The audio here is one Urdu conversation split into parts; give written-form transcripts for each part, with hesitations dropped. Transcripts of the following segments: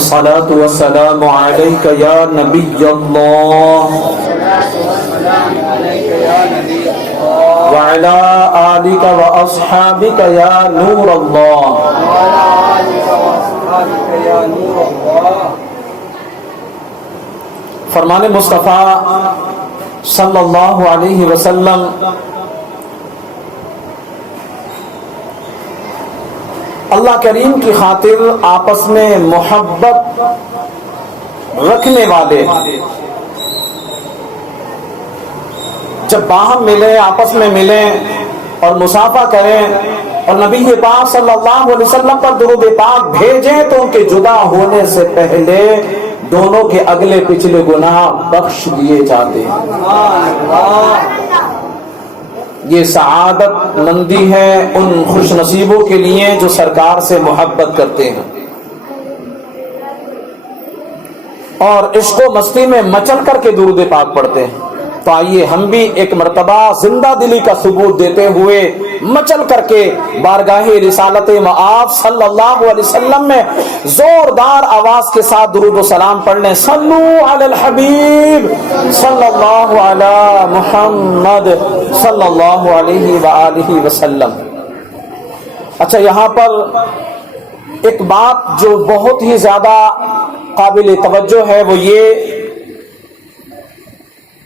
الصلاة والسلام عليك يا نبي الله وعلى آلك وأصحابك يا نور الله. فرمان مصطفیٰ صلی اللہ علیہ وسلم اللہ کریم کی خاطر آپس میں محبت رکھنے والے جب باہم ملیں، آپس میں ملیں اور مصافحہ کریں اور نبی پاک صلی اللہ علیہ وسلم پر درود پاک بھیجیں تو ان کے جدا ہونے سے پہلے دونوں کے اگلے پچھلے گناہ بخش دیے جاتے ہیں. یہ سعادت مندی ہے ان خوش نصیبوں کے لیے جو سرکار سے محبت کرتے ہیں اور عشق و مستی میں مچل کر کے درود پاک پڑھتے ہیں. تو آئیے ہم بھی ایک مرتبہ زندہ دلی کا ثبوت دیتے ہوئے مچل کر کے بارگاہ رسالت مآب صلی اللہ علیہ وسلم میں زوردار آواز کے ساتھ درود و سلام پڑھ لیں. صلو علی الحبیب صلی اللہ علی محمد صلی اللہ علیہ وآلہ وسلم. اچھا، یہاں پر ایک بات جو بہت ہی زیادہ قابل توجہ ہے وہ یہ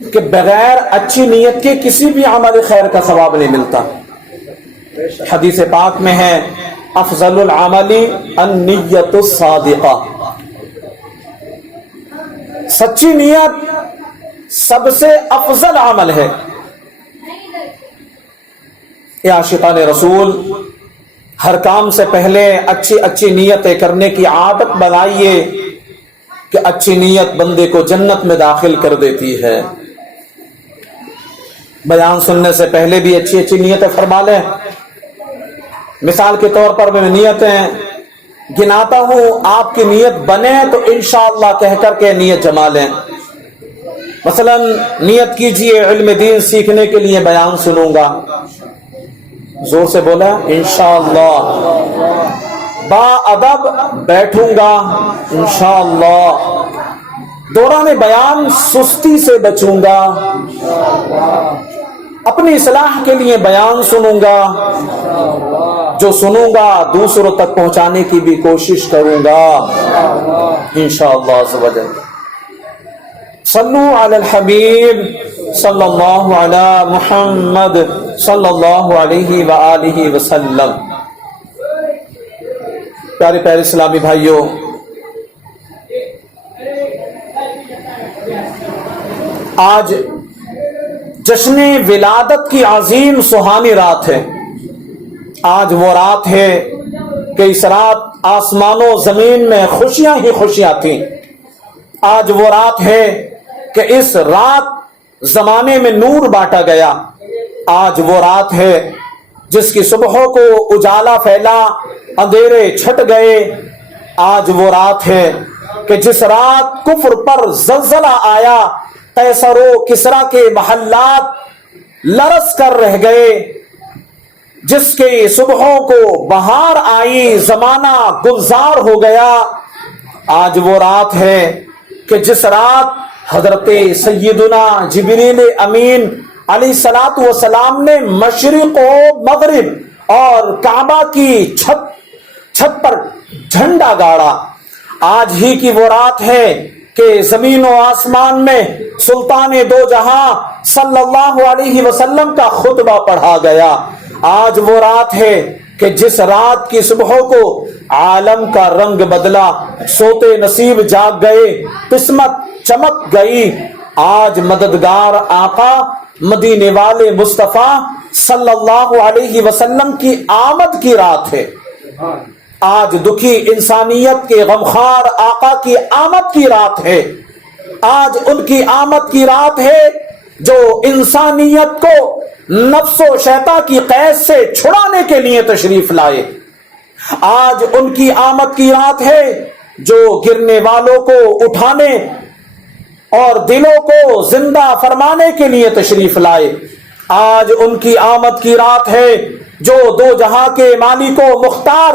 کہ بغیر اچھی نیت کے کسی بھی عمل خیر کا ثواب نہیں ملتا. حدیث پاک میں ہے افضل العمل النیت الصادقہ، سچی نیت سب سے افضل عمل ہے. اے عاشقان رسول، ہر کام سے پہلے اچھی اچھی نیتیں کرنے کی عادت بنائیے کہ اچھی نیت بندے کو جنت میں داخل کر دیتی ہے. بیان سننے سے پہلے بھی اچھی اچھی نیتیں فرما لیں. مثال کے طور پر میں نیتیں گناتا ہوں، آپ کی نیت بنے تو انشاءاللہ کہہ کر کے نیت جما لیں. مثلا نیت کیجئے علم دین سیکھنے کے لیے بیان سنوں گا، زور سے بولا انشاءاللہ. با ادب بیٹھوں گا انشاءاللہ. دوران بیان سستی سے بچوں گا. اپنی اصلاح کے لیے بیان سنوں گا، جو سنوں گا دوسروں تک پہنچانے کی بھی کوشش کروں گا انشاءاللہ عز و جل. صلو علی الحبیب صلی اللہ علی محمد صلی اللہ علیہ وآلہ وسلم. پیارے پیارے اسلامی بھائیوں، آج جشن ولادت کی عظیم سہانی رات ہے. آج وہ رات ہے کہ اس رات آسمان و زمین میں خوشیاں ہی خوشیاں تھیں. آج وہ رات ہے کہ اس رات زمانے میں نور بانٹا گیا. آج وہ رات ہے جس کی صبحوں کو اجالا پھیلا، اندھیرے چھٹ گئے. آج وہ رات ہے کہ جس رات کفر پر زلزلہ آیا، قیصر و کسریٰ کے محلات لرز کر رہ گئے. جس کے صبحوں کو بہار آئی، زمانہ گلزار ہو گیا. آج وہ رات ہے کہ جس رات حضرت سیدنا جبریل امین علیہ الصلوۃ والسلام نے مشرق و مغرب اور کعبہ کی چھت پر جھنڈا گاڑا. آج ہی کی وہ رات ہے کہ زمین و آسمان میں سلطان دو جہاں صلی اللہ علیہ وسلم کا خطبہ پڑھا گیا. آج وہ رات ہے کہ جس رات کی صبحوں کو عالم کا رنگ بدلا، سوتے نصیب جاگ گئے، قسمت چمک گئی. آج مددگار آقا مدینے والے مصطفیٰ صلی اللہ علیہ وسلم کی آمد کی رات ہے. آج دکھی انسانیت کے غمخوار آقا کی آمد کی رات ہے. آج ان کی آمد کی رات ہے جو انسانیت کو نفس و شیطان کی قید سے چھڑانے کے لیے تشریف لائے. آج ان کی آمد کی رات ہے جو گرنے والوں کو اٹھانے اور دلوں کو زندہ فرمانے کے لیے تشریف لائے. آج ان کی آمد کی رات ہے جو دو جہاں کے مالک و مختار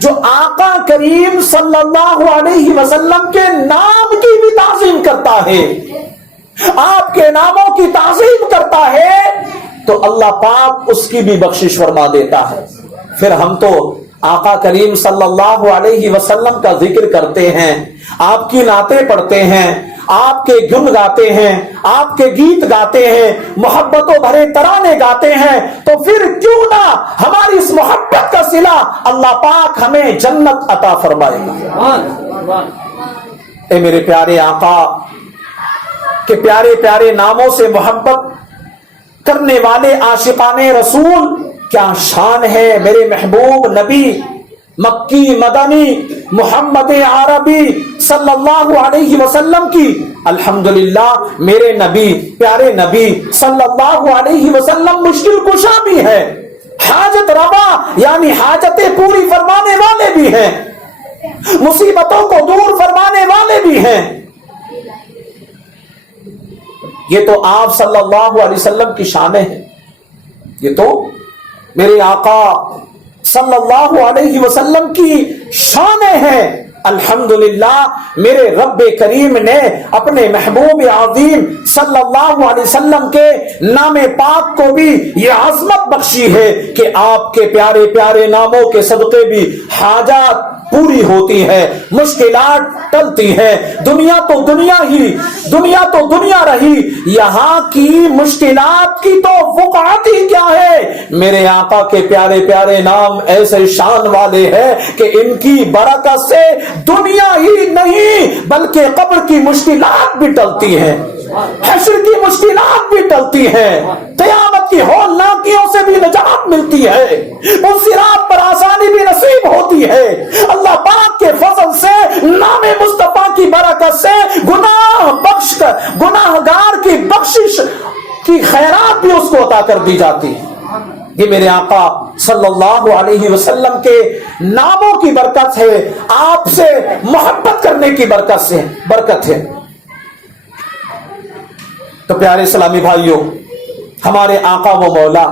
جو آقا کریم صلی اللہ علیہ وسلم کے نام کی بھی تعظیم کرتا ہے، آپ کے ناموں کی تعظیم کرتا ہے، تو اللہ پاک اس کی بھی بخشش فرما دیتا ہے۔ پھر ہم تو آقا کریم صلی اللہ علیہ وسلم کا ذکر کرتے ہیں، آپ کی نعتیں پڑھتے ہیں، آپ کے گن گاتے ہیں، آپ کے گیت گاتے ہیں، محبتوں بھرے ترانے گاتے ہیں، تو پھر کیوں نہ ہماری اس محبت کا صلہ اللہ پاک ہمیں جنت عطا فرمائے گا۔ اے میرے پیارے آقا کہ پیارے پیارے ناموں سے محبت کرنے والے عاشقان رسول کیا شان ہے میرے محبوب نبی مکی مدنی محمد عربی صلی اللہ علیہ وسلم کی۔ الحمدللہ میرے نبی پیارے نبی صلی اللہ علیہ وسلم مشکل کشا بھی ہے، حاجت روا یعنی حاجتیں پوری فرمانے والے بھی ہیں، مصیبتوں کو دور فرمانے والے بھی ہیں۔ یہ تو آپ صلی اللہ علیہ وسلم کی شانیں ہیں، یہ تو میرے آقا صلی اللہ علیہ وسلم کی شانیں ہیں۔ الحمدللہ میرے رب کریم نے اپنے محبوب عظیم صلی اللہ علیہ وسلم کے نام پاک کو بھی یہ عظمت بخشی ہے کہ آپ کے پیارے پیارے ناموں کے صدقے بھی حاجات پوری ہوتی ہے، مشکلات ٹلتی ہے۔ دنیا تو دنیا رہی، یہاں کی مشکلات کی تو وقعت ہی کیا ہے۔ میرے آقا کے پیارے پیارے نام ایسے شان والے ہیں کہ ان کی برکت سے دنیا ہی نہیں بلکہ قبر کی مشکلات بھی ٹلتی ہیں، حشر کی مشکلات بھی ٹلتی ہیں، قیامت کی ہولناکیوں سے بھی نجات ملتی ہے، اس صراط پر آسانی بھی نصیب ہوتی ہے۔ اللہ پاک کے فضل سے نام مصطفیٰ کی برکت سے گناہگار کی بخشش کی خیرات بھی اس کو عطا کر دی جاتی ہے۔ یہ میرے آقا صلی اللہ علیہ وسلم کے ناموں کی برکت ہے، آپ سے محبت کرنے کی برکت ہے۔ تو پیارے اسلامی بھائیوں، ہمارے آقا و مولا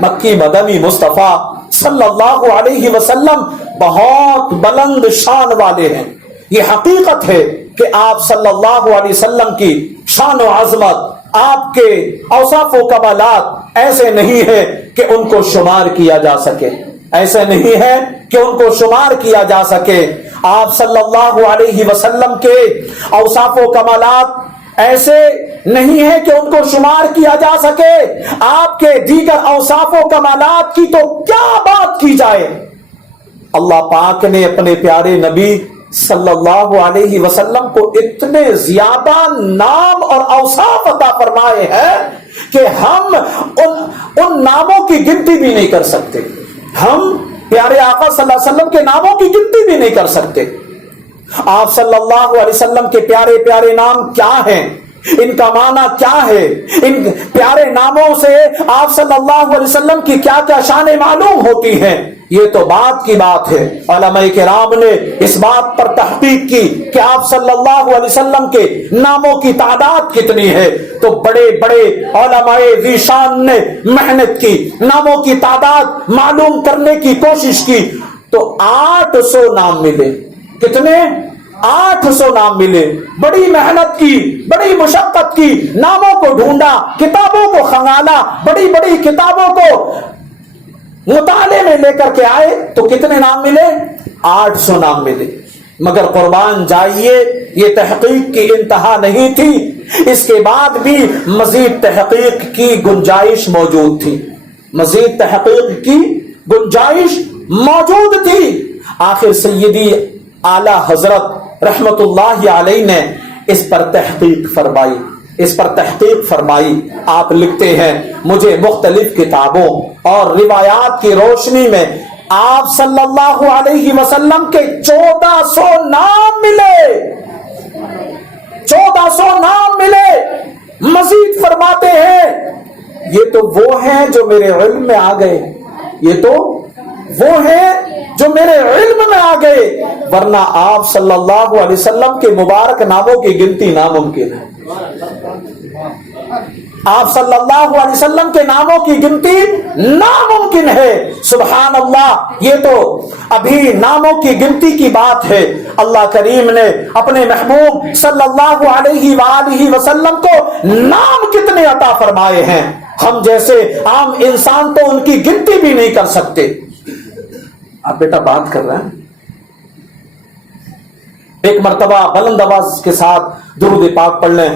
مکی مدنی مصطفیٰ صلی اللہ علیہ وسلم بہت بلند شان والے ہیں۔ یہ حقیقت ہے کہ آپ صلی اللہ علیہ وسلم کی شان و عظمت، آپ کے اوصاف و کمالات ایسے نہیں ہے کہ ان کو شمار کیا جا سکے، ایسے نہیں ہے کہ ان کو شمار کیا جا سکے۔ آپ صلی اللہ علیہ وسلم کے اوصاف و کمالات ایسے نہیں ہے کہ ان کو شمار کیا جا سکے۔ آپ کے دیگر اوصاف و کمالات کی تو کیا بات کی جائے۔ اللہ پاک نے اپنے پیارے نبی صلی اللہ علیہ وسلم کو اتنے زیادہ نام اور اوصاف عطا فرمائے ہیں کہ ہم ان ناموں کی گنتی بھی نہیں کر سکتے۔ ہم پیارے آقا صلی اللہ علیہ وسلم کے ناموں کی گنتی بھی نہیں کر سکتے۔ آپ صلی اللہ علیہ وسلم کے پیارے پیارے نام کیا ہیں، ان کا معنی کیا ہے، ان پیارے ناموں سے آپ صلی اللہ علیہ وسلم کی کیا کیا شانیں معلوم ہوتی ہیں، یہ تو بات کی بات ہے۔ علماء کرام نے اس بات پر تحقیق کی کہ آپ صلی اللہ علیہ وسلم کے ناموں کی تعداد کتنی ہے، تو بڑے بڑے علماء ذی شان نے محنت کی، ناموں کی تعداد معلوم کرنے کی کوشش کی، تو 800 نام ملے۔ کتنے؟ 800 نام ملے۔ بڑی محنت کی، بڑی مشقت کی، ناموں کو ڈھونڈا، کتابوں کو خنگالا، بڑی بڑی کتابوں کو مطالعے میں لے کر کے آئے تو کتنے نام ملے؟ 800 نام ملے۔ مگر قربان جائیے، یہ تحقیق کی انتہا نہیں تھی، اس کے بعد بھی مزید تحقیق کی گنجائش موجود تھی، مزید تحقیق کی گنجائش موجود تھی۔ آخر سیدی اعلی حضرت رحمت اللہ علیہ نے اس پر تحقیق فرمائی۔ آپ لکھتے ہیں، مجھے مختلف کتابوں اور روایات کی روشنی میں آپ صلی اللہ علیہ وسلم کے 1400 نام ملے، 1400 نام ملے۔ مزید فرماتے ہیں، یہ تو وہ ہیں جو میرے علم میں آ گئے، یہ تو وہ ہیں جو میرے علم میں آ گئے، ورنہ آپ صلی اللہ علیہ وسلم کے مبارک ناموں کی گنتی ناممکن ہے۔ آپ صلی اللہ علیہ وسلم کے ناموں کی گنتی ناممکن ہے. سبحان اللہ، یہ تو ابھی ناموں کی گنتی کی بات ہے. اللہ کریم نے اپنے محبوب صلی اللہ علیہ وآلہ وسلم کو نام کتنے عطا فرمائے ہیں. ہم جیسے عام انسان تو ان کی گنتی بھی نہیں کر سکتے. آپ بیٹا بات کر رہے ہیں. ایک مرتبہ بلند آواز کے ساتھ درود پاک پڑھ لیں.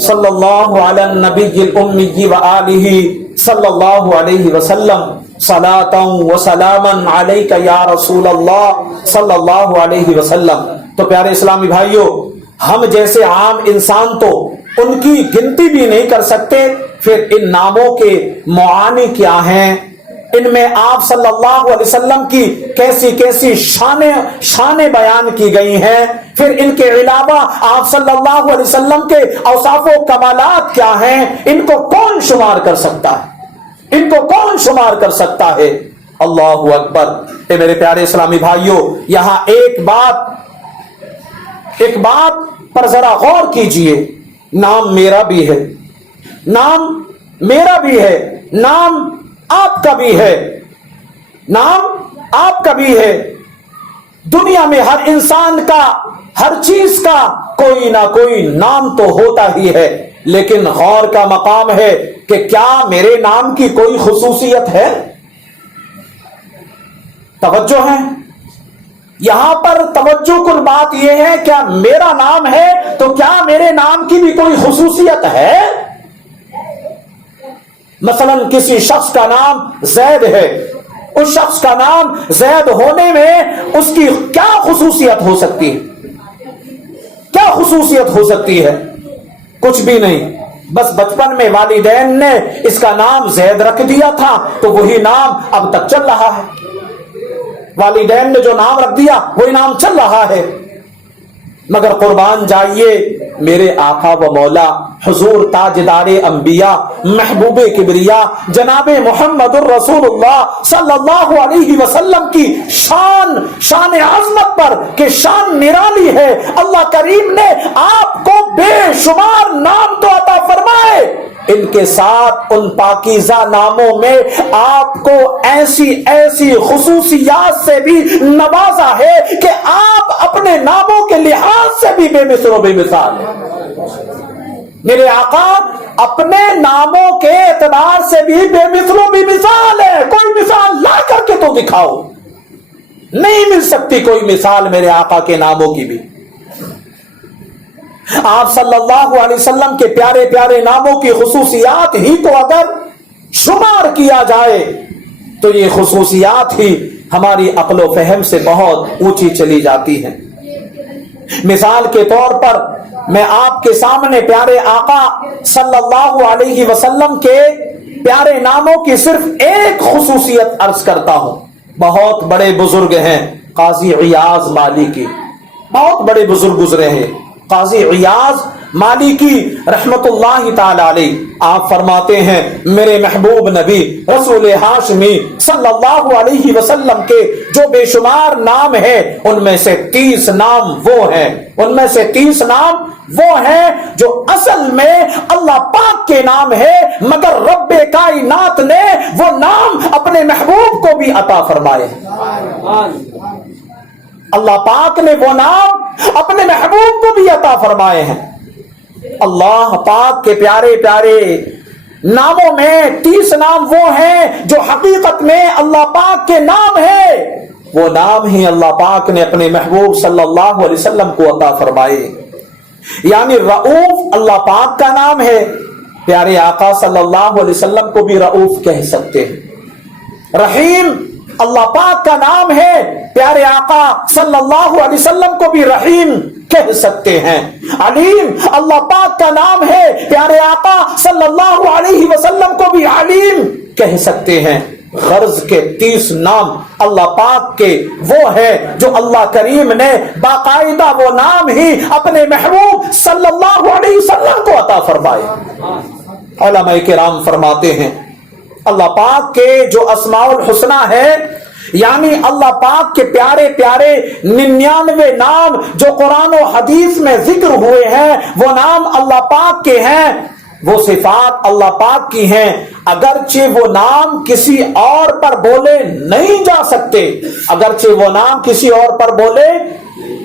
صلی اللہ علی النبی الامی وآلہ صلی اللہ علیہ وسلم صلاۃ و سلاما علیک یا رسول اللہ صلی اللہ علیہ وسلم. تو پیارے اسلامی بھائیوں، ہم جیسے عام انسان تو ان کی گنتی بھی نہیں کر سکتے. پھر ان ناموں کے معانی کیا ہیں، ان میں آپ صلی اللہ علیہ وسلم کی کیسی کیسی شانیں بیان کی گئی ہیں. پھر ان کے علاوہ آپ صلی اللہ علیہ وسلم کے اوصاف و کمالات کیا ہیں، ان کو کون شمار کر سکتا ہے، ان کو کون شمار کر سکتا ہے. اللہ اکبر. اے میرے پیارے اسلامی بھائیوں، یہاں ایک بات پر ذرا غور کیجئے. نام میرا بھی ہے، نام میرا بھی ہے، نام آپ کا بھی ہے، نام آپ کا بھی ہے. دنیا میں ہر انسان کا، ہر چیز کا کوئی نہ کوئی نام تو ہوتا ہی ہے. لیکن غور کا مقام ہے کہ کیا میرے نام کی کوئی خصوصیت ہے؟ توجہ ہے یہاں پر، توجہ کن بات یہ ہے، کیا میرا نام ہے تو کیا میرے نام کی بھی کوئی خصوصیت ہے؟ مثلا کسی شخص کا نام زید ہے، اس شخص کا نام زید ہونے میں اس کی کیا خصوصیت ہو سکتی ہے؟ کیا خصوصیت ہو سکتی ہے؟ کچھ بھی نہیں. بس بچپن میں والدین نے اس کا نام زید رکھ دیا تھا تو وہی نام اب تک چل رہا ہے. والدین نے جو نام رکھ دیا وہی نام چل رہا ہے. مگر قربان جائیے میرے آقا و مولا حضور تاجدار انبیاء محبوب کبریا جناب محمد الرسول اللہ صلی اللہ علیہ وسلم کی شان عظمت پر کہ شان نرالی ہے. اللہ کریم نے آپ کو بے شمار نام تو عطا فرمائے، ان کے ساتھ ان پاکیزہ ناموں میں آپ کو ایسی خصوصیات سے بھی نوازا ہے کہ آپ اپنے ناموں کے لحاظ سے بھی بے مثل و بے مثال ہیں. میرے آقا اپنے ناموں کے اعتبار سے بھی بے مثل و بے مثال ہے. کوئی مثال لا کر کے تو دکھاؤ، نہیں مل سکتی کوئی مثال میرے آقا کے ناموں کی بھی. آپ صلی اللہ علیہ وسلم کے پیارے پیارے ناموں کی خصوصیات ہی کو اگر شمار کیا جائے تو یہ خصوصیات ہی ہماری عقل و فہم سے بہت اونچی چلی جاتی ہیں. مثال کے طور پر میں آپ کے سامنے پیارے آقا صلی اللہ علیہ وسلم کے پیارے ناموں کی صرف ایک خصوصیت عرض کرتا ہوں. بہت بڑے بزرگ ہیں قاضی عیاض مالکی، بہت بڑے بزرگ گزرے ہیں. قاضی عیاض مالکی رحمت اللہ تعالی علیہ آپ فرماتے ہیں میرے محبوب نبی رسول ہاشمی صلی اللہ علیہ وسلم کے جو بے شمار نام ہیں ان میں سے 30 نام وہ ہیں جو اصل میں اللہ پاک کے نام ہے، مگر رب کائنات نے وہ نام اپنے محبوب کو بھی عطا فرمائے. اللہ پاک نے وہ نام اپنے محبوب کو بھی عطا فرمائے ہیں. اللہ پاک کے پیارے پیارے ناموں میں 30 نام وہ ہیں جو حقیقت میں اللہ پاک کے نام ہے. وہ نام ہی اللہ پاک نے اپنے محبوب صلی اللہ علیہ وسلم کو عطا فرمائے. یعنی رؤوف اللہ پاک کا نام ہے، پیارے آقا صلی اللہ علیہ وسلم کو بھی رؤوف کہہ سکتے ہیں. رحیم اللہ پاک کا نام ہے، پیارے آقا صلی اللہ علیہ وسلم کو بھی رحیم کہہ سکتے ہیں. علیم اللہ پاک کا نام ہے، پیارے آقا صلی اللہ علیہ وسلم کو بھی علیم کہہ سکتے ہیں. غرض کے 30 نام اللہ پاک کے وہ ہے جو اللہ کریم نے باقاعدہ وہ نام ہی اپنے محبوب صلی اللہ علیہ وسلم کو عطا فرمائے. علماء کرام فرماتے ہیں اللہ پاک کے جو اسماء الحسنہ ہے، یعنی اللہ پاک کے پیارے پیارے 99 نام جو قرآن و حدیث میں ذکر ہوئے ہیں، وہ نام اللہ پاک کے ہیں وہ صفات اللہ پاک کی ہیں، اگرچہ وہ نام کسی اور پر بولے نہیں جا سکتے، اگرچہ وہ نام کسی اور پر بولے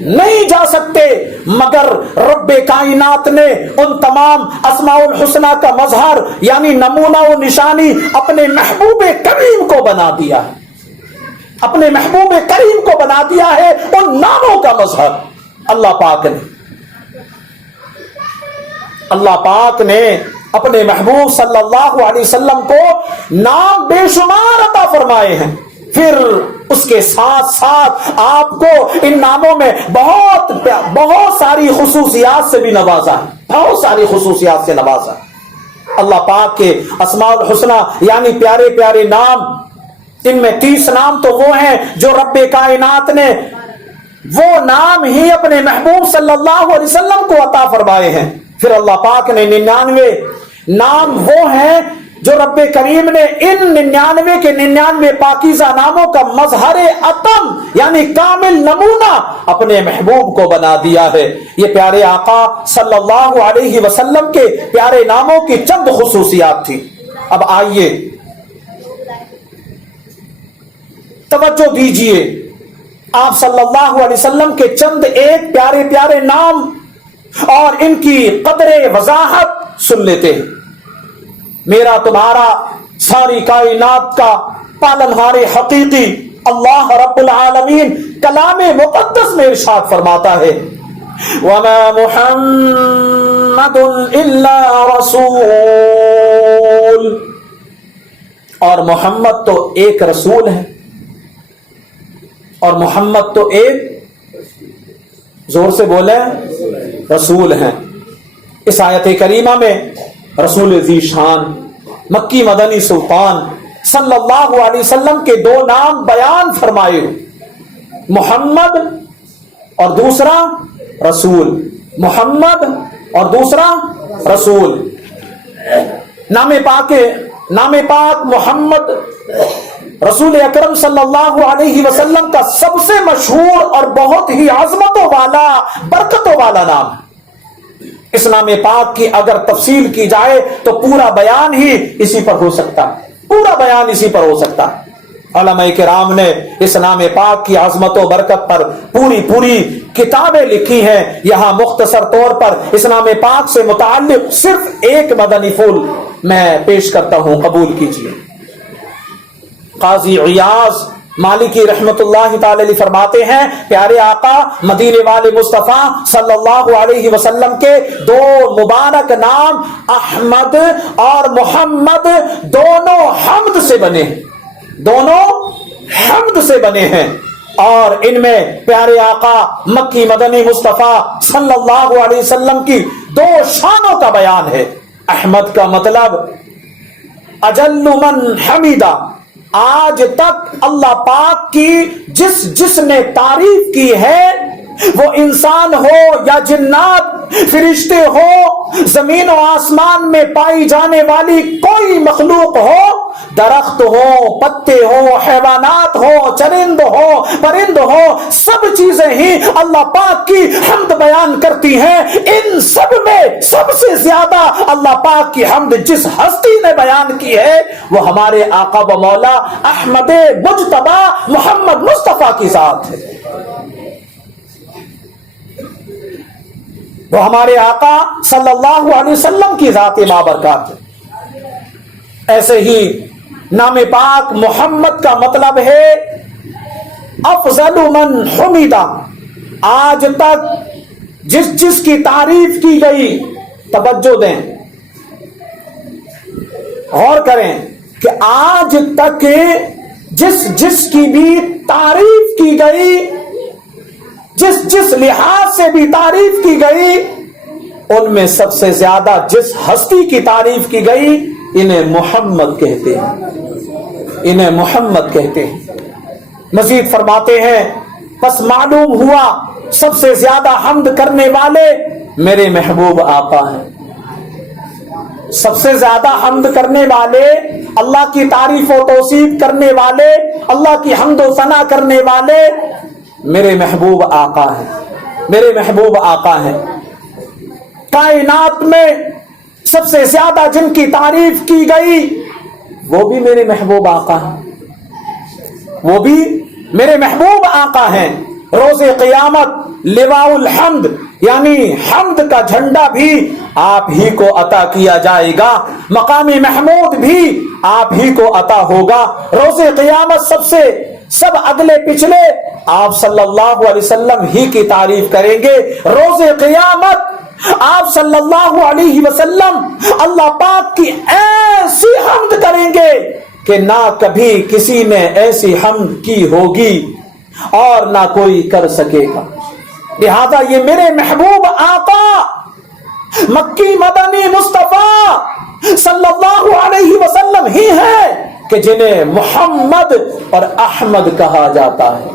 نہیں جا سکتے، مگر رب کائنات نے ان تمام اسماء الحسنہ کا مظہر یعنی نمونہ و نشانی اپنے محبوب کریم کو بنا دیا ہے، اپنے محبوب کریم کو بنا دیا ہے ان ناموں کا مظہر۔ اللہ پاک نے اپنے محبوب صلی اللہ علیہ وسلم کو نام بے شمار عطا فرمائے ہیں، پھر اس کے ساتھ ساتھ آپ کو ان ناموں میں بہت ساری خصوصیات سے بھی نوازا ہے، بہت ساری خصوصیات سے نوازا ہے۔ اللہ پاک کے اسماء الحسنہ یعنی پیارے پیارے نام، ان میں 30 نام تو وہ ہیں جو رب کائنات نے وہ نام ہی اپنے محبوب صلی اللہ علیہ وسلم کو عطا فرمائے ہیں۔ پھر اللہ پاک نے 99 نام وہ ہیں جو رب کریم نے ان 99 کے 99 پاکیزہ ناموں کا مظہر اتم یعنی کامل نمونہ اپنے محبوب کو بنا دیا ہے۔ یہ پیارے آقا صلی اللہ علیہ وسلم کے پیارے ناموں کی چند خصوصیات تھی۔ اب آئیے توجہ دیجئے، آپ صلی اللہ علیہ وسلم کے چند ایک پیارے پیارے نام اور ان کی قدر وضاحت سن لیتے ہیں۔ میرا تمہارا ساری کائنات کا پالنہار حقیقی اللہ رب العالمین کلام مقدس میں ارشاد فرماتا ہے، وَمَا مُحَمَّدٌ إِلَّا رَسُولٌ، اور محمد تو ایک رسول ہے، اور محمد تو ایک، زور سے بولیں، رسول ہیں۔ اس آیت کریمہ میں رسول ذی شان مکی مدنی سلطان صلی اللہ علیہ وسلم کے 2 نام بیان فرمائے، محمد اور دوسرا رسول، محمد اور دوسرا رسول۔ نام پاک محمد رسول اکرم صلی اللہ علیہ وسلم کا سب سے مشہور اور بہت ہی عظمتوں والا برکتوں والا نام ہے۔ اس نام پاک کی اگر تفصیل کی جائے تو پورا بیان ہی اسی پر ہو سکتا ہے، پورا بیان اسی پر ہو سکتا ہے۔ علماء کرام نے اس نام پاک کی عظمت و برکت پر پوری کتابیں لکھی ہیں۔ یہاں مختصر طور پر اس نام پاک سے متعلق صرف ایک مدنی پھول میں پیش کرتا ہوں، قبول کیجیے۔ قاضی عیاض مالکی رحمت اللہ تعالی علیہ فرماتے ہیں، پیارے آقا مدینے والے مصطفیٰ صلی اللہ علیہ وسلم کے 2 مبارک نام احمد اور محمد دونوں حمد سے بنے ہیں، دونوں حمد سے بنے ہیں، اور ان میں پیارے آقا مکی مدنی مصطفیٰ صلی اللہ علیہ وسلم کی 2 شانوں کا بیان ہے۔ احمد کا مطلب اجل من حمیدہ، آج تک اللہ پاک کی جس نے تعریف کی ہے، وہ انسان ہو یا جنات، فرشتے ہو، زمین و آسمان میں پائی جانے والی کوئی مخلوق ہو، درخت ہو، پتے ہو، حیوانات ہو، چرند ہو، پرند ہو، سب چیزیں ہی اللہ پاک کی حمد بیان کرتی ہیں۔ ان سب میں سب سے زیادہ اللہ پاک کی حمد جس ہستی نے بیان کی ہے وہ ہمارے آقا و مولا احمد مجتبی محمد مصطفیٰ کی ذات ہے، وہ ہمارے آقا صلی اللہ علیہ وسلم کی ذات بابرکات ہے۔ ایسے ہی نام پاک محمد کا مطلب ہے افضل من حمیدہ، آج تک جس کی تعریف کی گئی، توجہ دیں، غور کریں کہ آج تک جس کی بھی تعریف کی گئی، جس لحاظ سے بھی تعریف کی گئی، ان میں سب سے زیادہ جس ہستی کی تعریف کی گئی انہیں محمد کہتے ہیں، انہیں محمد کہتے ہیں۔ مزید فرماتے ہیں، پس معلوم ہوا سب سے زیادہ حمد کرنے والے میرے محبوب آقا ہیں، سب سے زیادہ حمد کرنے والے، اللہ کی تعریف و توصیف کرنے والے، اللہ کی حمد و ثنا کرنے والے میرے محبوب آقا ہیں، میرے محبوب آقا ہیں۔ کائنات میں سب سے زیادہ جن کی تعریف کی گئی وہ بھی میرے محبوب آقا ہیں، وہ بھی میرے محبوب آقا ہیں۔ روز قیامت لواء الحمد یعنی حمد کا جھنڈا بھی آپ ہی کو عطا کیا جائے گا، مقام محمود بھی آپ ہی کو عطا ہوگا۔ روز قیامت سب اگلے پچھلے آپ صلی اللہ علیہ وسلم ہی کی تعریف کریں گے۔ روز قیامت آپ صلی اللہ علیہ وسلم اللہ پاک کی ایسی حمد کریں گے کہ نہ کبھی کسی نے ایسی حمد کی ہوگی اور نہ کوئی کر سکے گا۔ لہذا یہ میرے محبوب آقا مکی مدنی مصطفیٰ صلی اللہ علیہ وسلم ہی ہے کہ جنہیں محمد اور احمد کہا جاتا ہے۔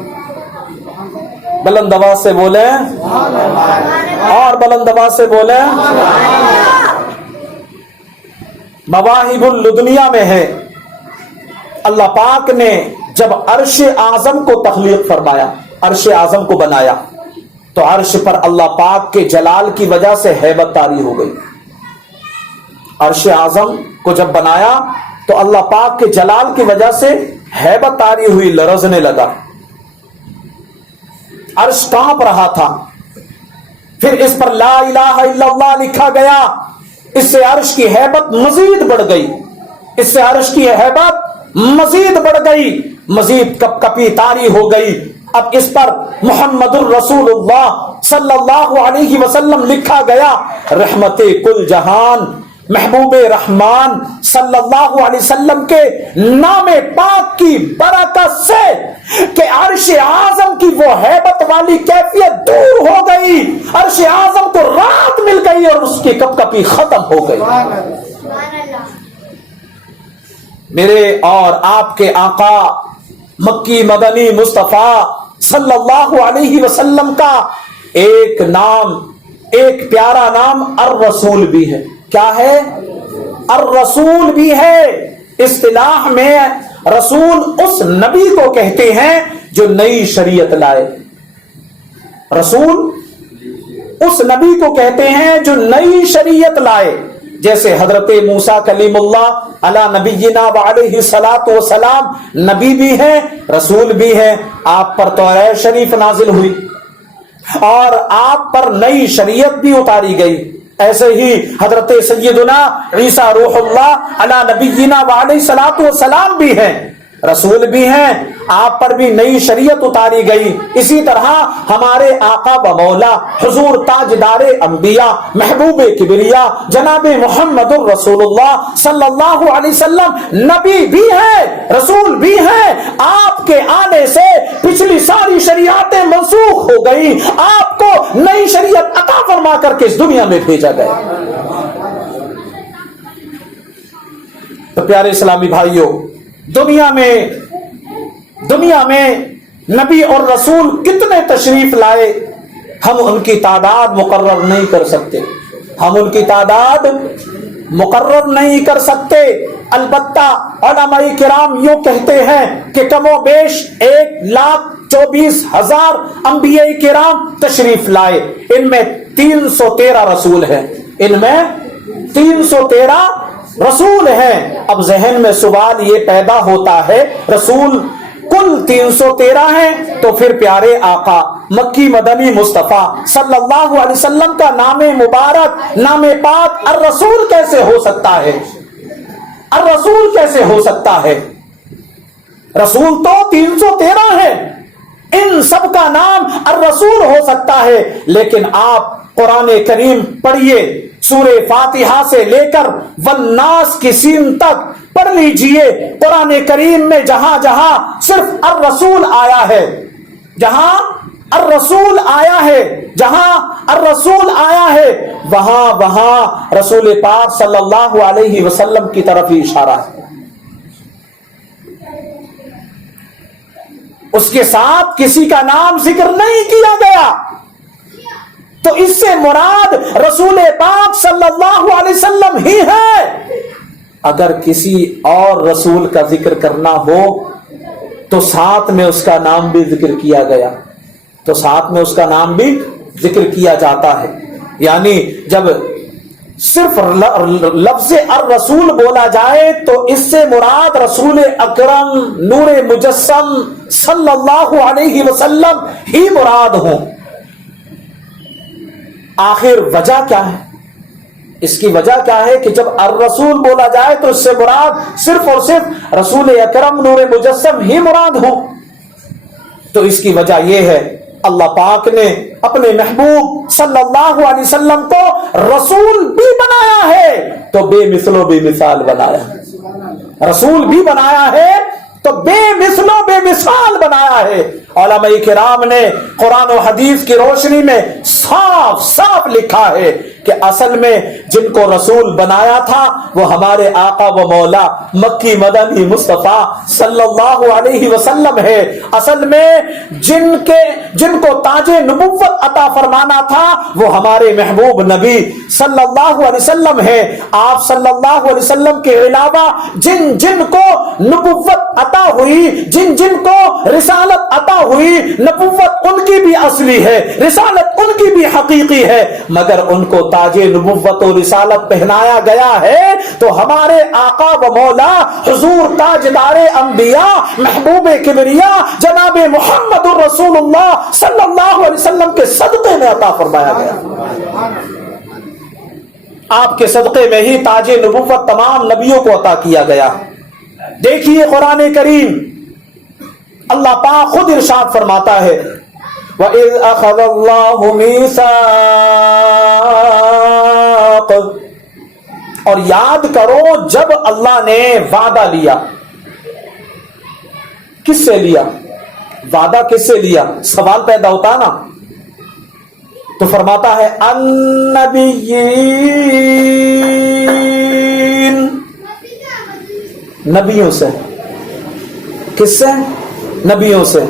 بلند آواز سے بولیں اور بلند آواز سے بولیں۔ مواہب الدنیا میں ہے، اللہ پاک نے جب عرش اعظم کو تخلیق فرمایا، عرش اعظم کو بنایا، تو عرش پر اللہ پاک کے جلال کی وجہ سے ہیبت طاری ہو گئی۔ عرش اعظم کو جب بنایا تو اللہ پاک کے جلال کی وجہ سے ہیبت طاری ہوئی، لرزنے لگا، عرش کانپ رہا تھا۔ پھر اس پر لا الہ الا اللہ لکھا گیا، اس سے عرش کی ہیبت مزید بڑھ گئی، اس سے عرش کی ہیبت مزید بڑھ گئی، مزید کپ کپی طاری ہو گئی۔ اب اس پر محمد الرسول اللہ صلی اللہ علیہ وسلم لکھا گیا، رحمت کل جہان محبوب رحمان صلی اللہ علیہ وسلم کے نام پاک کی برکت سے کہ عرش اعظم کی وہ ہیبت والی کیفیت دور ہو گئی، عرش اعظم کو راحت مل گئی اور اس کی کپ کپی ختم ہو گئی۔ میرے اور آپ کے آقا مکی مدنی مصطفیٰ صلی اللہ علیہ وسلم کا ایک نام، ایک پیارا نام الرسول بھی ہے۔ کیا ہے؟ الرسول بھی ہے۔ اصطلاح میں رسول اس نبی کو کہتے ہیں جو نئی شریعت لائے، رسول اس نبی کو کہتے ہیں جو نئی شریعت لائے، جیسے حضرت موسیٰ کلیم اللہ علی نبینا وعلیہ الصلاۃ والسلام نبی بھی ہیں، رسول بھی ہیں۔ آپ پر تورات شریف نازل ہوئی اور آپ پر نئی شریعت بھی اتاری گئی، ایسے ہی حضرت سیدنا عیسیٰ روح اللہ علی نبینا وعلیہ الصلاۃ والسلام بھی ہیں، رسول بھی ہیں، آپ پر بھی نئی شریعت اتاری گئی۔ اسی طرح ہمارے آقا و مولا حضور تاجدار انبیاء محبوب کبریا جناب محمد الرسول اللہ صلی اللہ علیہ وسلم نبی بھی ہیں، رسول بھی ہیں۔ آپ کے آنے سے پچھلی ساری شریعتیں منسوخ ہو گئی، آپ کو نئی شریعت عطا فرما کر کے اس دنیا میں بھیجا گیا۔ تو پیارے اسلامی بھائیوں، دنیا میں نبی اور رسول کتنے تشریف لائے، ہم ان کی تعداد مقرر نہیں کر سکتے، ہم ان کی تعداد مقرر نہیں کر سکتے۔ البتہ علماء کرام یوں کہتے ہیں کہ کم و بیش 1,24,000 انبیاء کرام تشریف لائے، ان میں 313 رسول ہیں، ان میں 313 رسول ہیں۔ اب ذہن میں سوال یہ پیدا ہوتا ہے، رسول کل 313 ہیں تو پھر پیارے آقا مکی مدنی مصطفیٰ صلی اللہ علیہ وسلم کا نام مبارک، نام پاک الرسول کیسے ہو سکتا ہے؟ الرسول کیسے ہو سکتا ہے؟ رسول تو 313 ہے، ان سب کا نام الرسول ہو سکتا ہے، لیکن آپ قرآن کریم پڑھیے، سورہ فاتحہ سے لے کر والناس کی سین تک پڑھ لیجئے، قرآن کریم میں جہاں جہاں صرف الرسول آیا ہے، جہاں الرسول آیا ہے، جہاں الرسول آیا ہے، وہاں رسول پاک صلی اللہ علیہ وسلم کی طرف ہی اشارہ ہے، اس کے ساتھ کسی کا نام ذکر نہیں کیا گیا۔ تو اس سے مراد رسول پاک صلی اللہ علیہ وسلم ہی ہے۔ اگر کسی اور رسول کا ذکر کرنا ہو تو ساتھ میں اس کا نام بھی ذکر کیا گیا، تو ساتھ میں اس کا نام بھی ذکر کیا جاتا ہے۔ یعنی جب صرف لفظ الرسول بولا جائے تو اس سے مراد رسول اکرم نور مجسم صلی اللہ علیہ وسلم ہی مراد ہوں۔ آخر وجہ کیا ہے؟ اس کی وجہ کیا ہے کہ جب الرسول بولا جائے تو اس سے مراد صرف اور صرف رسول اکرم نور مجسم ہی مراد ہو۔ تو اس کی وجہ یہ ہے اللہ پاک نے اپنے محبوب صلی اللہ علیہ وسلم کو رسول بھی بنایا ہے تو بے مثل و بے مثال بنایا، رسول بھی بنایا ہے تو بے مثل و بے مثال بنایا ہے۔ علماء کرام نے قرآن و حدیث کی روشنی میں صاف صاف لکھا ہے کہ اصل میں جن کو رسول بنایا تھا وہ ہمارے آقا و مولا مکی مدنی مصطفیٰ صلی اللہ علیہ وسلم ہے۔ اصل میں جن کو تاج نبوت عطا فرمانا تھا وہ ہمارے محبوب نبی صلی اللہ علیہ وسلم ہے۔ آپ صلی اللہ علیہ وسلم کے علاوہ جن کو نبوت عطا ہوئی، جن کو رسالت عطا ہوئی، نبوت ان کی بھی اصلی ہے، رسالت ان کی بھی حقیقی ہے، مگر ان کو تاج نبوت و رسالت پہنایا گیا ہے تو ہمارے آقا و مولا حضور تاجدار انبیاء محبوب کبریا جناب محمد الرسول اللہ صلی اللہ علیہ وسلم کے صدقے میں عطا فرمایا گیا۔ آپ کے صدقے میں ہی تاج نبوت تمام نبیوں کو عطا کیا گیا۔ دیکھیے قرآن کریم اللہ پاک خود ارشاد فرماتا ہے وَإِذْ أَخَذَ اللَّهُ مِيثَاقَ، اور یاد کرو جب اللہ نے وعدہ لیا۔ کس سے لیا؟ وعدہ کس سے لیا؟ سوال پیدا ہوتا نا، تو فرماتا ہے النبیین، نبیوں سے۔ کس سے؟ نبیوں سے۔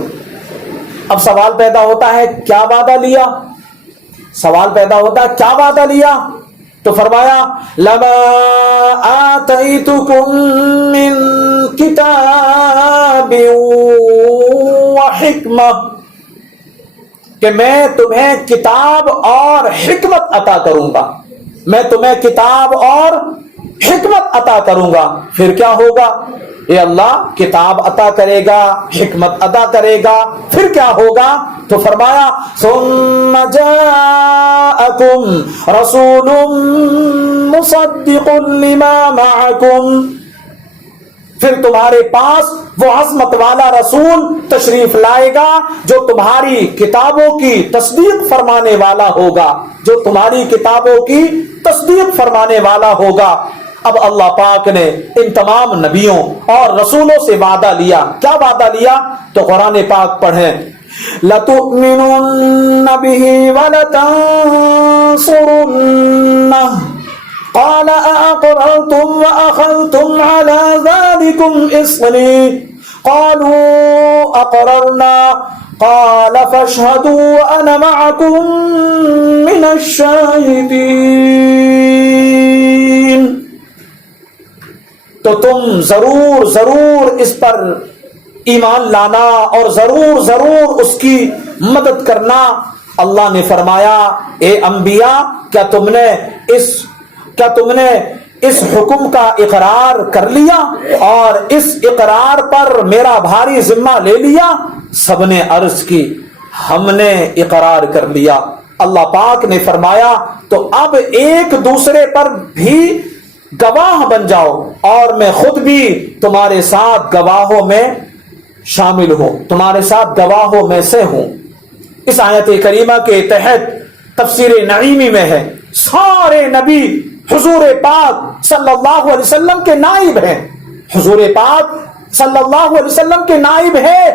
اب سوال پیدا ہوتا ہے کیا وعدہ لیا؟ سوال پیدا ہوتا ہے کیا وعدہ لیا؟ تو فرمایا لما آتیتکم من کتاب وحکمہ، کہ میں تمہیں کتاب اور حکمت عطا کروں گا، میں تمہیں کتاب اور حکمت عطا کروں گا۔ پھر کیا ہوگا؟ اے اللہ کتاب عطا کرے گا، حکمت عطا کرے گا، پھر کیا ہوگا؟ تو فرمایا ثم جاءکم رسول مصدق لما معکم، پھر تمہارے پاس وہ عظمت والا رسول تشریف لائے گا جو تمہاری کتابوں کی تصدیق فرمانے والا ہوگا، جو تمہاری کتابوں کی تصدیق فرمانے والا ہوگا۔ اب اللہ پاک نے ان تمام نبیوں اور رسولوں سے وعدہ لیا۔ کیا وعدہ لیا؟ تو قرآن پاک پڑھیں لَتُؤْمِنُنَّ بِهِ وَلَتَنصُرُنَّهُ قَالَ أَأَقْرَرْتُمْ وَأَخَذْتُمْ عَلَى ذَلِكُمْ إِصْرِي قَالُوا أَقْرَرْنَا قَالَ فَاشْهَدُوا وَأَنَا مَعَكُمْ مِنَ الشَّاهِدِينَ۔ تو تم ضرور اس پر ایمان لانا اور ضرور اس کی مدد کرنا۔ اللہ نے فرمایا اے انبیاء کیا تم نے اس حکم کا اقرار کر لیا اور اس اقرار پر میرا بھاری ذمہ لے لیا؟ سب نے عرض کی ہم نے اقرار کر لیا۔ اللہ پاک نے فرمایا تو اب ایک دوسرے پر بھی گواہ بن جاؤ اور میں خود بھی تمہارے ساتھ گواہوں میں شامل ہوں، تمہارے ساتھ گواہوں میں سے ہوں۔ اس آیت کریمہ کے تحت تفسیر نعیمی میں ہے سارے نبی حضور پاک صلی اللہ علیہ وسلم کے نائب ہیں، حضور پاک صلی اللہ علیہ وسلم کے نائب ہیں۔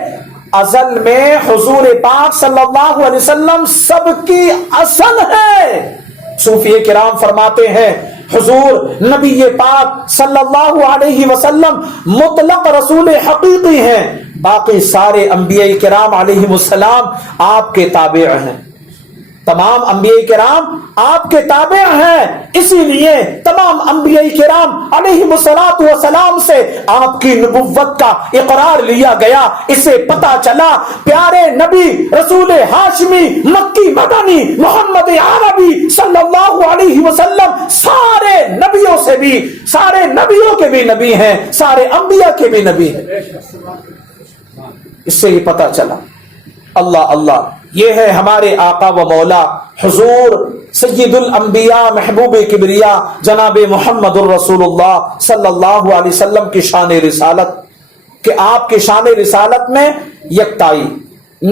ازل میں حضور پاک صلی اللہ علیہ وسلم سب کی اصل ہے۔ صوفی کرام فرماتے ہیں حضور نبی پاک صلی اللہ علیہ وسلم مطلق رسول حقیقی ہیں، باقی سارے انبیاء کرام علیہ السلام آپ کے تابع ہیں۔ تمام انبیاء کرام آپ کے تابع ہیں، اسی لیے تمام انبیاء کرام علیہم الصلوۃ والسلام سے آپ کی نبوت کا اقرار لیا گیا۔ اسے پتا چلا پیارے نبی رسول ہاشمی مکی مدنی محمد عربی صلی اللہ علیہ وسلم سارے نبیوں سے بھی، سارے نبیوں کے بھی نبی ہیں، سارے انبیاء کے بھی نبی ہیں۔ اس سے ہی پتا چلا۔ اللہ اللہ، یہ ہے ہمارے آقا و مولا حضور سید الانبیاء محبوب کبریا جناب محمد الرسول اللہ صلی اللہ علیہ وسلم کی شان رسالت، کہ آپ کی شان رسالت میں یکتائی،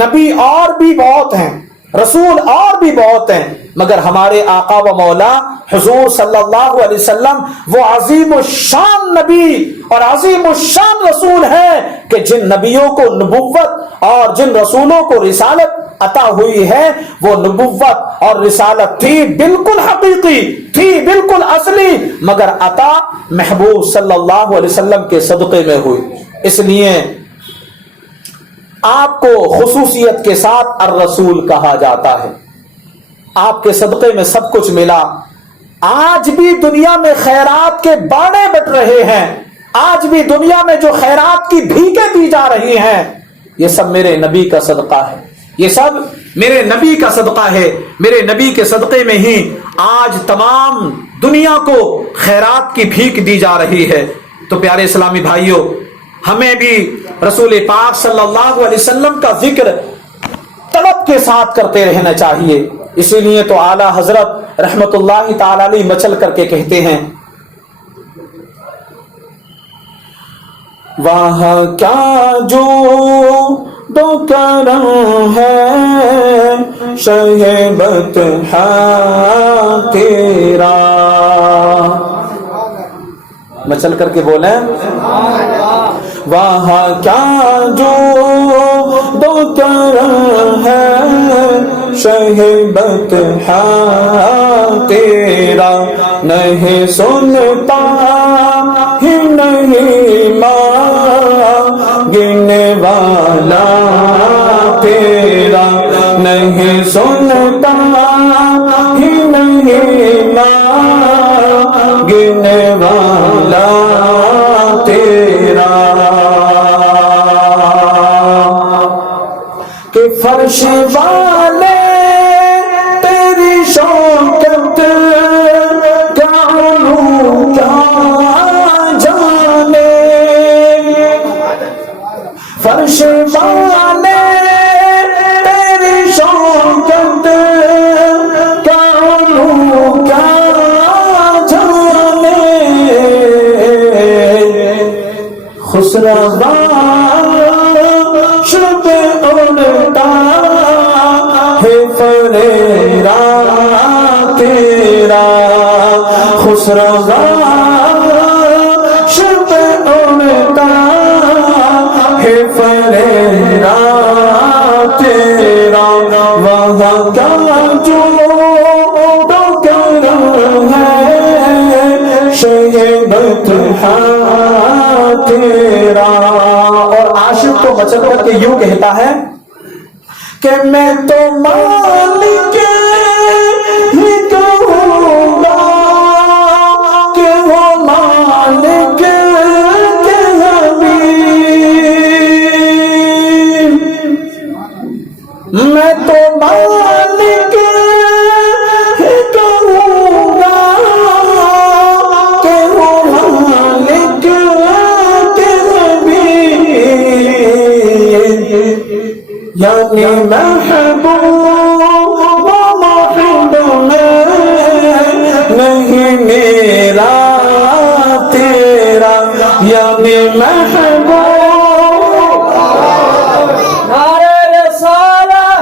نبی اور بھی بہت ہیں، رسول اور بھی بہت ہیں، مگر ہمارے آقا و مولا حضور صلی اللہ علیہ وسلم وہ عظیم الشان نبی اور عظیم الشان رسول ہیں کہ جن نبیوں کو نبوت اور جن رسولوں کو رسالت عطا ہوئی ہے، وہ نبوت اور رسالت تھی بالکل حقیقی، تھی بالکل اصلی، مگر عطا محبوب صلی اللہ علیہ وسلم کے صدقے میں ہوئی۔ اس لیے آپ کو خصوصیت کے ساتھ الرسول کہا جاتا ہے۔ آپ کے صدقے میں سب کچھ ملا۔ آج بھی دنیا میں خیرات کے باڑے بٹ رہے ہیں، آج بھی دنیا میں جو خیرات کی بھیکیں دی جا رہی ہیں، یہ سب میرے نبی کا صدقہ ہے، یہ سب میرے نبی کا صدقہ ہے۔ میرے نبی کے صدقے میں ہی آج تمام دنیا کو خیرات کی بھیک دی جا رہی ہے۔ تو پیارے اسلامی بھائیوں، ہمیں بھی رسول پاک صلی اللہ علیہ وسلم کا ذکر طلب کے ساتھ کرتے رہنا چاہیے۔ اسی لیے تو اعلیٰ حضرت رحمت اللہ تعالی علیہ مچل کر کے کہتے ہیں، وہاں کیا جو دو کرم ہے شہبت تیرا، مچل کر کے بولیں، وہاں کیا جو دو کرم ہے شہبت تیرا، نہیں سنتا ہی نہیں مانگنے والا تیرا، نہیں سنتا ہی نہیں مانگنے والا تیرا، کہ فرش والے تیری شوکت کا علو کیا جانے، فرش والے تیری شوکت کا علو کیا جانے، خسروا شب اڑتا ہے فریرا تیرا، خسروا شب اڑتا ہے فریرا تیرا، وہاں کا جو کرم ہے شہبت تیرا۔ اور عاشق کو بچن کر کے یوں کہتا ہے کہ میں تو مالک ہی کہوں گا کہ وہ مالک کے حبیب، میں تو مالک ہی کہوں گا کہ وہ مالک کے حبیب، یعنی محبوب و محب میں نہیں میرا تیرا، یعنی محبوب۔ نعرہ رسالت،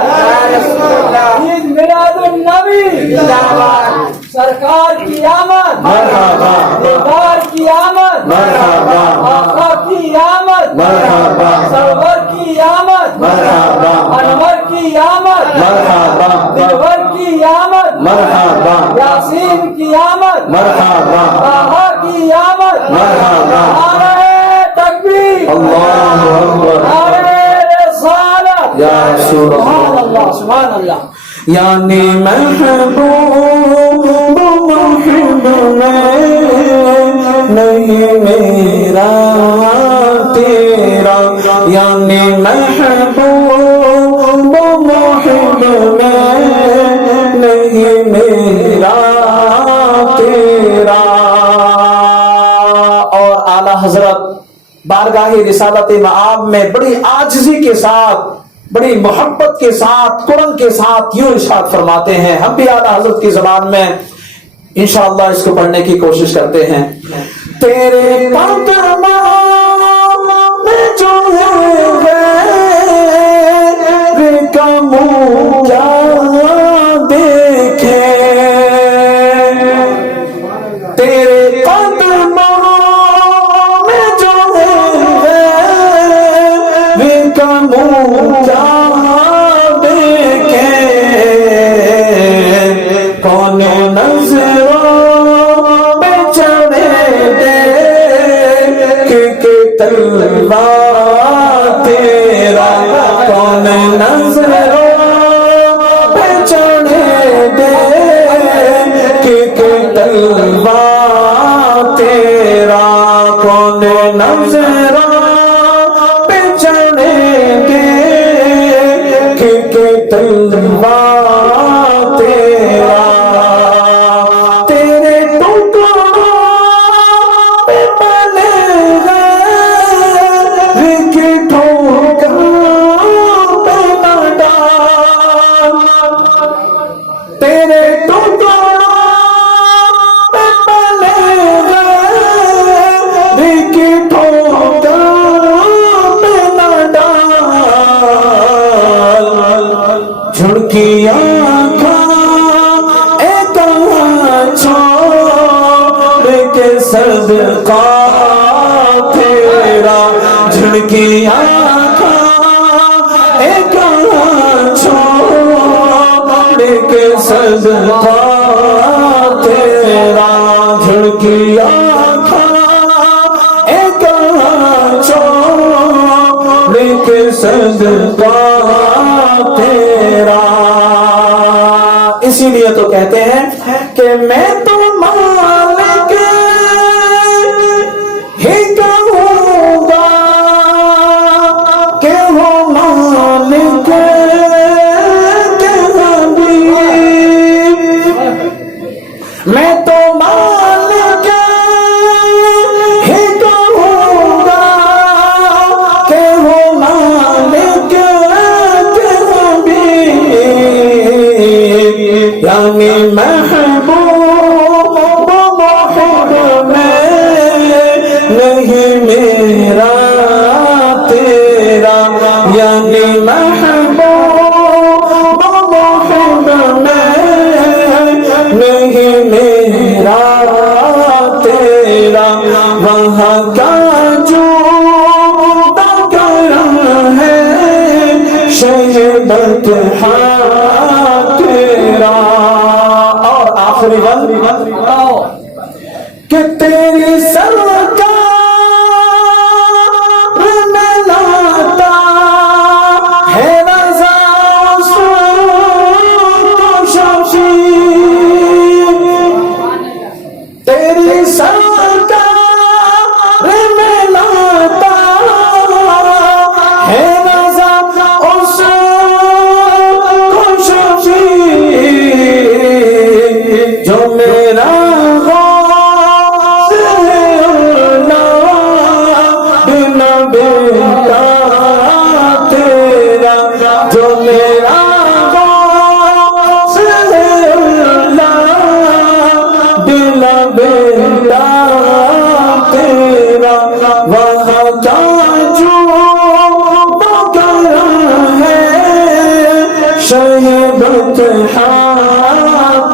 عید میلاد النبی، سرکار کی آمد، مرحبا، دیدار کی آمد، مرحبا، آقا کی آمد، مرحبا، سرور کی آمد، مرحبا، انور کی آمد، مرحبا، دلبر کی آمد، مرحبا، یاسین کی آمد، مرحبا، طہا کی آمد، مرحبا، نعرہ تکبیر، اللہ اکبر، نعرہ رسالت، یا رسول سبحان اللہ۔ اللہ، سبحان اللہ۔ یعنی محبوب محب میں نہیں میرا تیرا، یعنی محبوب محب میں نہیں میرا تیرا۔ اور اعلیٰ حضرت بارگاہ رسالت مآب میں بڑی عاجزی کے ساتھ، بڑی محبت کے ساتھ، قرآن کے ساتھ یوں ارشاد فرماتے ہیں، ہم بھی اعلیٰ حضرت کی زبان میں انشاءاللہ اس کو پڑھنے کی کوشش کرتے ہیں۔ تیرے قدموں میں جو ہے غیر کا منہ کیا دیکھے، تیرے قدموں میں جو ہے غیر کا منہ کیا دیکھے، کون نظروں میں چڑھے دیکھ کے تلوار تیرا، کون نظروں میں چڑھے دیکھ کے تلوار تیرا، کون نظروں میں چڑھے دیکھ کے تلوار تیرا، تیرے ٹکڑوں پہ پلے غیر کی ٹھوکر پہ نہ ڈال، تیرے ٹکڑوں پہ پلے غیر کی ٹھوکر پہ نہ ڈال، جھڑکی آنکھاں اے کہاں چھوڑ کے صدقہ تیرا، جھڑکی آنکھاں اے کہاں چھوڑ کے صدقہ تیرا، جھڑکی آنکھاں اے کہاں چھوڑ کے صدقہ تیرا۔ اسی لیے تو کہتے ہیں کہ میں تو مالک ہی کہوں گا کہ وہ مالک کے حبیب، میں تو مالک ہی کہوں گا کہ وہ مالک کے حبیب، یعنی محبوب محب میں نہیں میرا تیرا، یعنی محبوب محب میں نہیں میرا تیرا، وہاں کا جو کرم ہے شہبت تیرا۔ اور آخری بند کہ تیری سرکار میں لاتا ہے رضا تو شمشیر، تیری سرکار میں لاتا ہے رضا تو شمشیر، جو میرا جو میرا بلا بیٹا تیرا، وہاں کا جو کرم ہے شہبت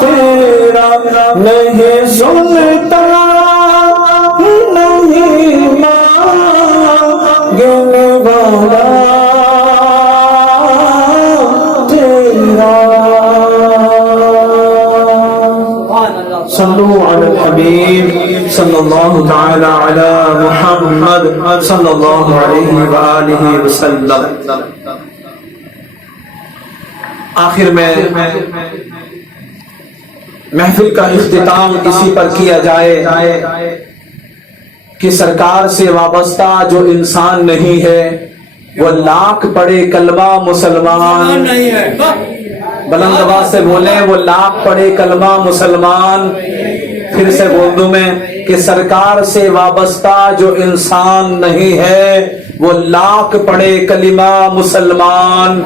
تیرا، نہیں سنتا نہیں مانگنے والا صلوا علی الحبیب صلی اللہ تعالی علی محمد صلی اللہ علیہ وآلہ وسلم۔ آخر میں محفل کا اختتام اسی پر کیا جائے کہ سرکار سے وابستہ جو انسان نہیں ہے وہ لاکھ پڑھے کلمہ مسلمان نہیں ہے. بلند آواز سے بولیں وہ لاکھ پڑھے کلمہ مسلمان. پھر سے بول دوں میں کہ سرکار سے وابستہ جو انسان نہیں ہے وہ لاکھ پڑھے کلمہ مسلمان.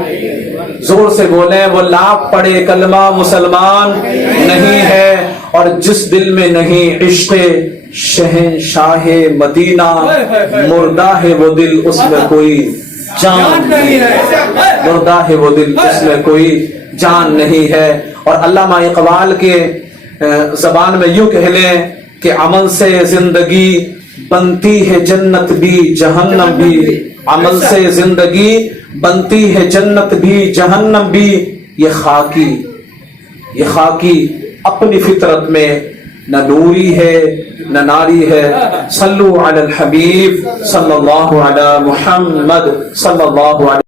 زور سے بولیں وہ لاکھ پڑھے کلمہ مسلمان نہیں ہے. اور جس دل میں نہیں عشق شہنشاہ مدینہ مردہ ہے وہ دل اس میں کوئی جان نہیں ہے. مردہ ہے وہ دل اس میں کوئی جان نہیں ہے. اور علامہ اقبال کے زبان میں یوں کہہ لیں کہ عمل سے زندگی بنتی ہے جنت بھی جہنم بھی. عمل سے زندگی بنتی ہے جنت بھی جہنم بھی. یہ خاکی اپنی فطرت میں نہ نوری ہے نہ ناری ہے. صلو علی الحبیب صلی اللہ علی محمد صلی اللہ علیہ